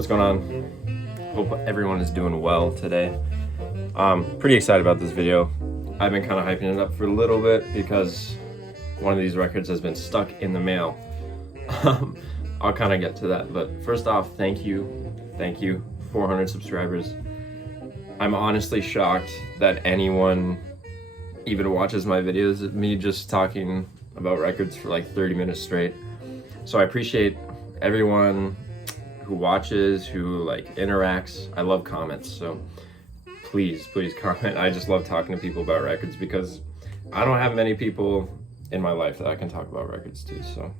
What's going on? Hope everyone is doing well today. Pretty excited about this video. I've been kind of hyping it up for a little bit because one of these records has been stuck in the mail. I'll kind of get to that, but first off, thank you, 400 subscribers. I'm honestly shocked that anyone even watches my videos of me just talking about records for like 30 minutes straight. So I appreciate everyone who watches, who like interacts. I love comments, so please comment. I just love talking to people about records because I don't have many people in my life that I can talk about records to, so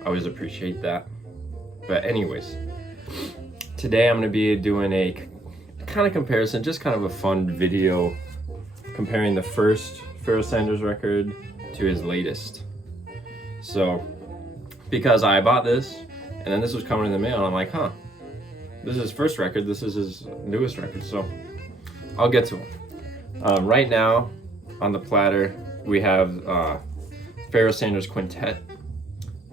I always appreciate that. But anyways, today I'm going to be doing a kind of comparison, just kind of a fun video comparing the first Pharoah Sanders record to his latest. So because I bought this and then this was coming in the mail and I'm like, this is his first record, this is his newest record, so I'll get to him. Right now on the platter we have Pharoah Sanders Quintet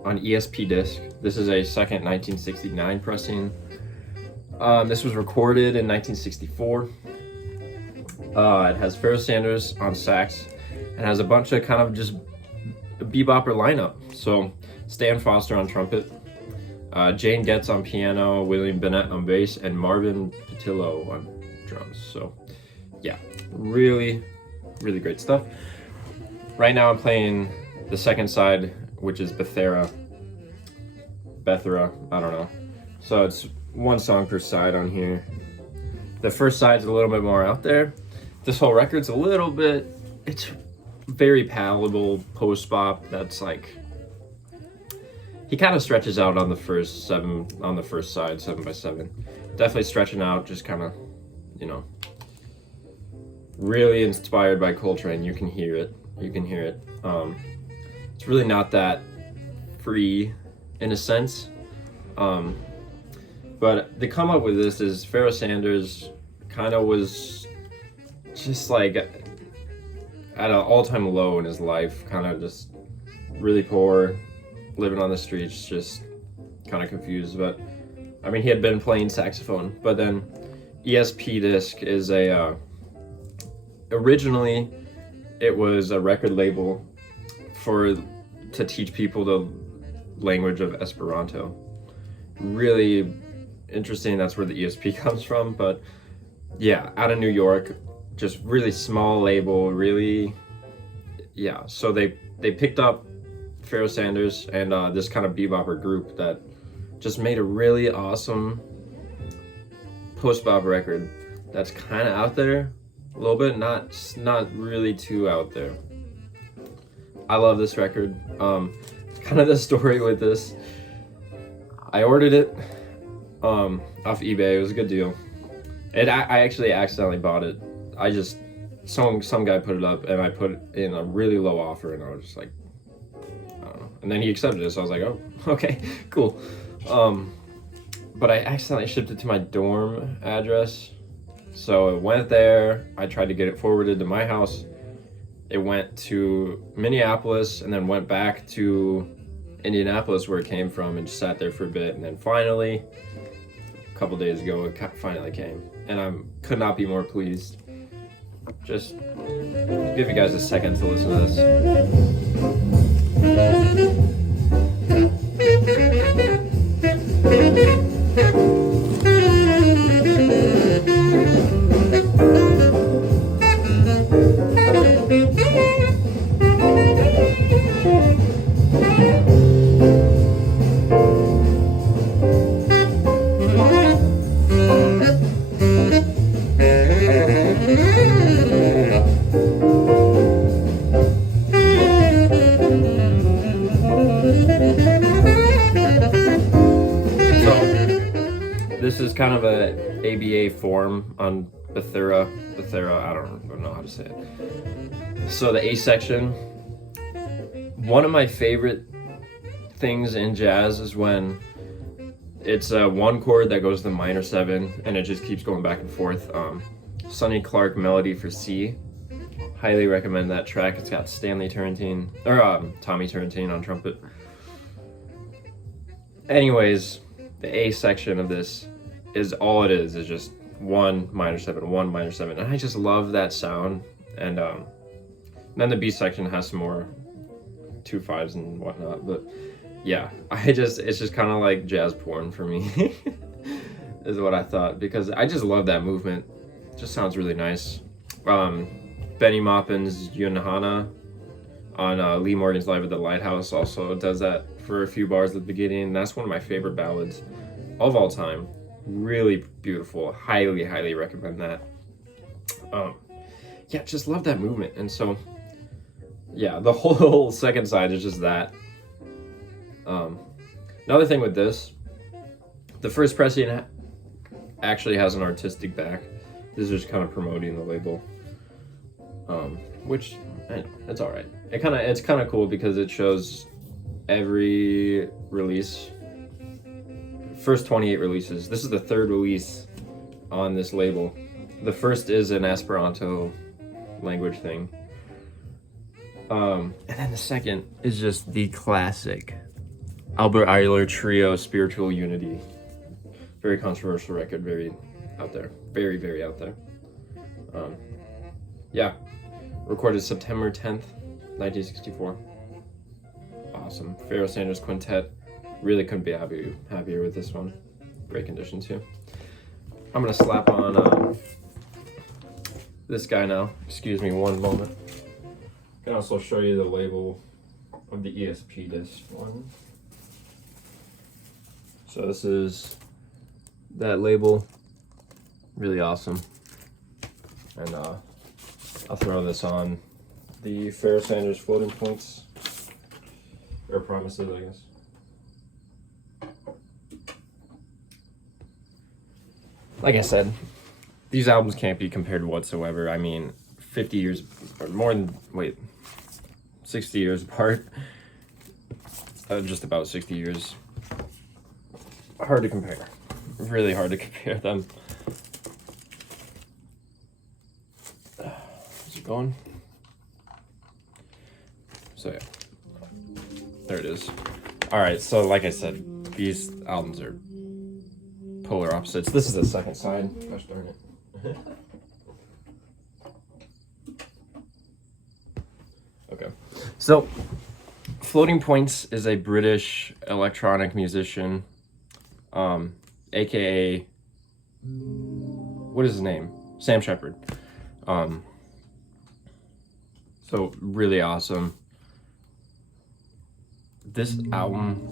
on esp-disk. This is a second 1969 pressing. This was recorded in 1964. It has Pharoah Sanders on sax and has a bunch of kind of just bebopper lineup. So Stan Foster on trumpet, Jane Getz on piano, William Bennett on bass, and Marvin Patillo on drums. So yeah, really great stuff. Right now I'm playing the second side, which is Bethera, I don't know. So it's one song per side on here. The first side's a little bit more out there. This whole record's a little bit, it's very palatable post-bop. That's like, he kind of stretches out on the first side, 7x7. Definitely stretching out, just kind of, you know, really inspired by Coltrane. You can hear it. It's really not that free in a sense. But the come up with this is Pharoah Sanders kind of was just like at an all-time low in his life, kind of just really poor, living on the streets, just kind of confused. But I mean, he had been playing saxophone, but then esp-disk is originally it was a record label to teach people the language of Esperanto. Really interesting, that's where the ESP comes from. But yeah, out of New York, just really small label, really, yeah. So they picked up Pharoah Sanders and this kind of bebopper group that just made a really awesome post-bop record that's kind of out there a little bit, not really too out there. I love this record. Kind of the story with this, I ordered it off eBay. It was a good deal. I actually accidentally bought it. I just, some guy put it up and I put it in a really low offer and I was just like, I don't know. And then he accepted it, so I was like, oh, okay, cool. But I accidentally shipped it to my dorm address. So it went there, I tried to get it forwarded to my house. It went to Minneapolis and then went back to Indianapolis where it came from and just sat there for a bit. And then finally, a couple days ago, it finally came. And I could not be more pleased. Just give you guys a second to listen to this. This is kind of a ABA form on Bethera, I don't know how to say it. So the A section, one of my favorite things in jazz is when it's one chord that goes to the minor 7 and it just keeps going back and forth. Sonny Clark Melody for C. Highly recommend that track. It's got Tommy Turrentine on trumpet. Anyways, the A section of this is all it is just 1 minor 7, 1 minor 7, and I just love that sound. And then the B section has some more 2 5s and whatnot, but yeah, it's just kind of like jazz porn for me. Is what I thought, because I just love that movement. It just sounds really nice. Benny Maupin's Yunhana on Lee Morgan's Live at the Lighthouse also does that for a few bars at the beginning. That's one of my favorite ballads of all time. Really beautiful. Highly recommend that. Yeah, just love that movement. And so yeah, the whole second side is just that. Another thing with this, the first pressing actually has an artistic back. This is just kind of promoting the label, which I know, it's all right. It's kind of cool because it shows every release, first 28 releases. This is the 3rd release on this label. The first is an Esperanto language thing, and then the second is just the classic Albert Ayler Trio Spiritual Unity. Very controversial record, very out there, very out there. Yeah, recorded September 10th, 1964. Awesome. Pharoah Sanders Quintet. Really couldn't be happier with this one. Great condition too. I'm gonna slap on this guy now. Excuse me one moment. I can also show you the label of the esp-disk one. So this is that label. Really awesome. And I'll throw this on the Pharoah Sanders Floating Points, or Promises, I guess. Like I said, these albums can't be compared whatsoever. I mean, 50 years, or more than, 60 years apart. Just about 60 years. Hard to compare. Really hard to compare them. Is it going? So yeah, there it is. All right, so like I said, these albums are polar opposites. This is the second side. Gosh darn it. Okay, so Floating Points is a British electronic musician, aka, what is his name? Sam Shepard. So really awesome. This album,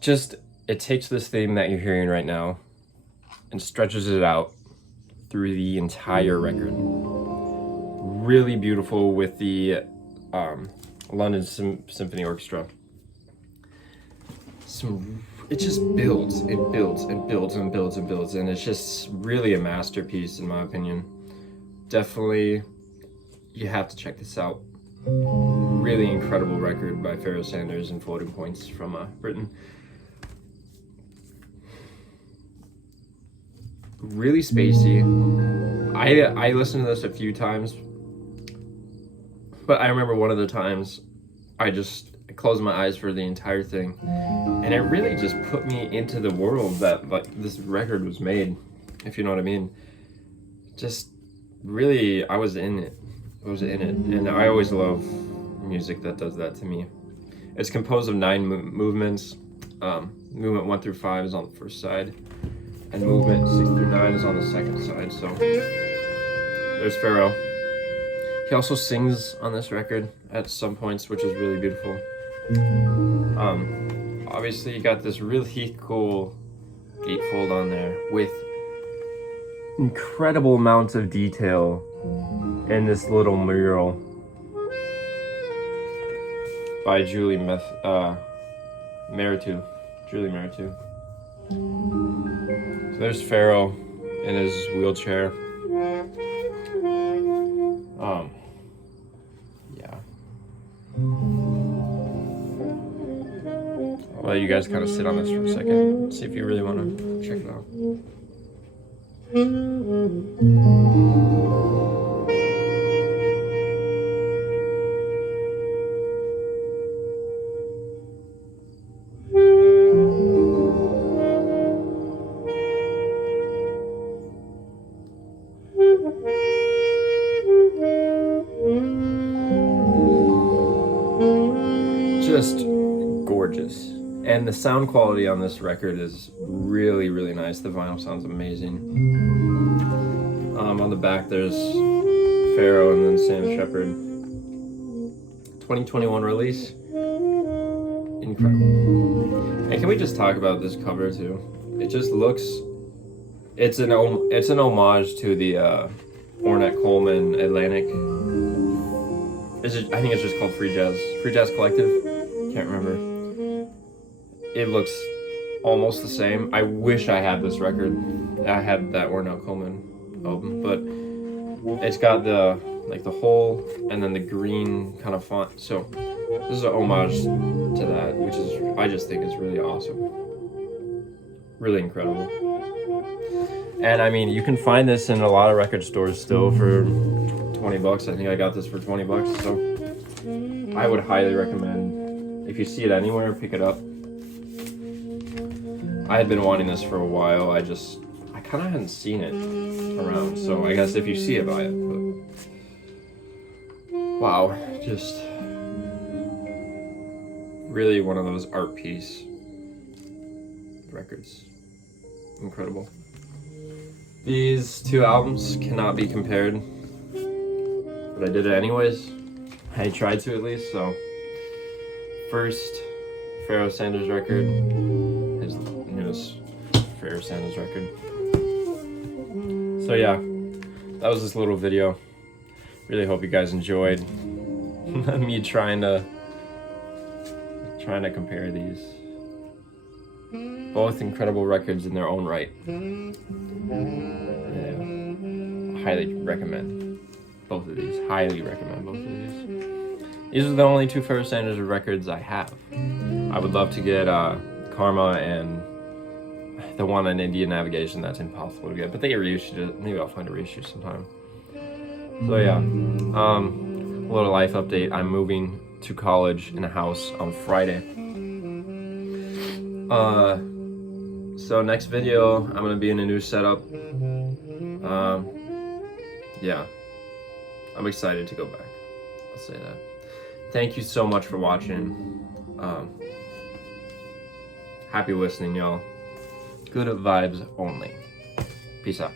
just, it takes this theme that you're hearing right now and stretches it out through the entire record. Really beautiful with the London Symphony Orchestra. It just builds and builds and builds and builds and builds, and it's just really a masterpiece in my opinion. Definitely, you have to check this out. Really incredible record by Pharoah Sanders and Floating Points from Britain. Really spacey. I listened to this a few times, but I remember one of the times I just closed my eyes for the entire thing, and it really just put me into the world that this record was made, if you know what I mean. Just really, I was in it. And I always love music that does that to me. It's composed of 9 movements. Movement 1 through 5 is on the first side, and movement 6 through 9 is on the second side. So there's Pharoah. He also sings on this record at some points, which is really beautiful. Obviously you got this really cool gatefold on there with incredible amounts of detail in this little mural by Julie Meritu. So there's Pharoah in his wheelchair. Yeah. I'll let you guys kind of sit on this for a second, see if you really want to check it out. And the sound quality on this record is really, really nice. The vinyl sounds amazing. On the back there's Pharoah and then Sam Shepard. 2021 release. Incredible. And can we just talk about this cover too? It just looks, it's an homage to the Ornette Coleman Atlantic. I think it's just called Free Jazz Collective. Can't remember. It looks almost the same. I wish I had this record. I had that Ornette Coleman album, but it's got the hole and then the green kind of font. So this is an homage to that, which is, I just think is really awesome. Really incredible. And I mean, you can find this in a lot of record stores still for 20 bucks. I think I got this for 20 bucks. So I would highly recommend, if you see it anywhere, pick it up. I had been wanting this for a while. I kind of hadn't seen it around. So I guess if you see it, buy it. But wow, just really one of those art piece records. Incredible. These two albums cannot be compared, but I did it anyways. I tried to at least. So first Pharoah Sanders record, his newest Pharoah Sanders record. So yeah, that was this little video. Really hope you guys enjoyed me trying to compare these. Both incredible records in their own right. Yeah. Highly recommend both of these. Highly recommend both of these. These are the only two Pharoah Sanders records I have. I would love to get Karma and the one on Indian Navigation. That's impossible to get, but they reissued it. Maybe I'll find a reissue sometime. So yeah, a little life update. I'm moving to college in a house on Friday. So next video, I'm gonna be in a new setup. Yeah, I'm excited to go back. I'll say that. Thank you so much for watching. Happy listening, y'all. Good vibes only. Peace out.